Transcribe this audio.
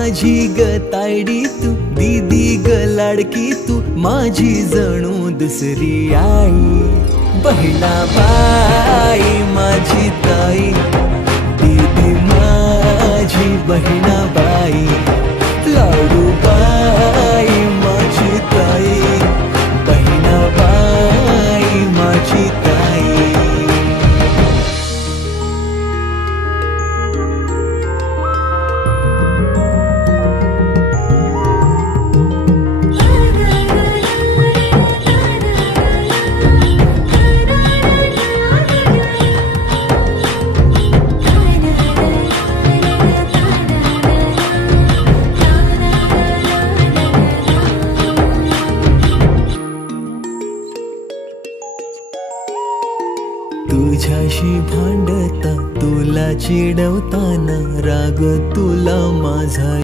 माझी ग तायडी तू, दीदी ग लाडकी तू, माझी जणू दुसरी आई। बहिणाबाई माझी ताई, दीदी माझी बहिणाबाई, लाडूबाई माझी ताई, बहिणाबाई माझी ताई। तुझ्याशी भांडता, तुला चिडवताना, राग तुला माझा